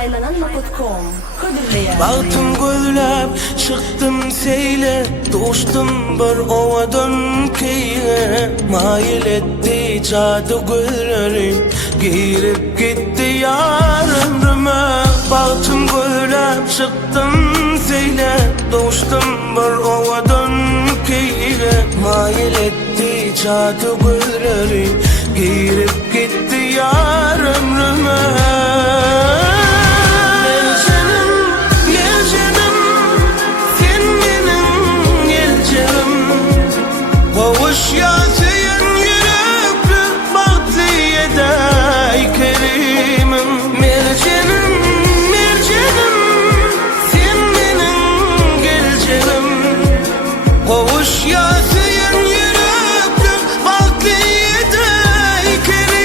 Saylanan.com Baktım gözlep, çıktım seyle, dostum bir ovadan keye. Mail etti cadı gözlerim, girip gitti yar ömrüme. Baktım gözlep, çıktım seyle, dostum bir ovadan keye. Mail etti cadı gözlerim, girip gitti yar ömrüme. Hoş yaşayan yürekli bahtiyede kerimim. Mercanım, mercanım, sen benim geleceğim. Hoş yaşayan yürekli bahtiyede kerimim.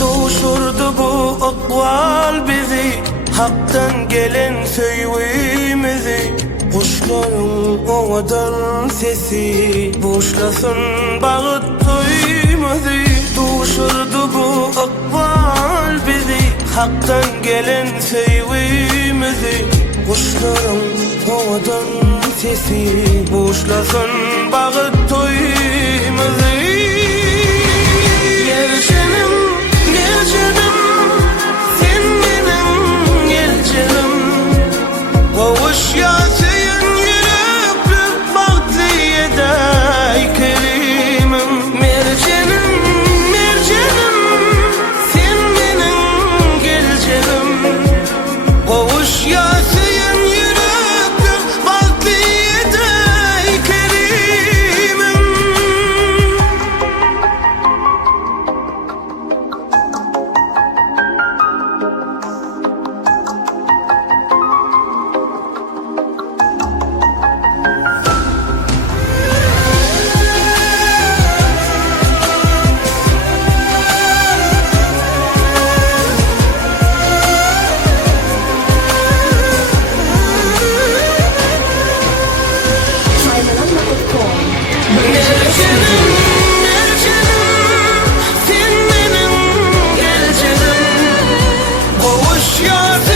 Doğuşurdu bu akval bizi, haktan gelen sevgimizi. Kuşların ovadan sesi, boşlasın bağıt duymazı. Doğuşurdu bu akval bizi, haktan gelen sevgimizi. Kuşların ovadan sesi, boşlasın bağıt duymazı. Yarışanım, yarışanım, sen benim geleceğim. Kovuş yaşayan yürekli bahtiyede kerimim. Mercanım, mercanım, sen benim geleceğim. Kovuş yaşayan yürekli bahtiyede kerimim. Saylanan.com Mercanım, mercanım, sen benim geleceğim. Kovuş yaşayan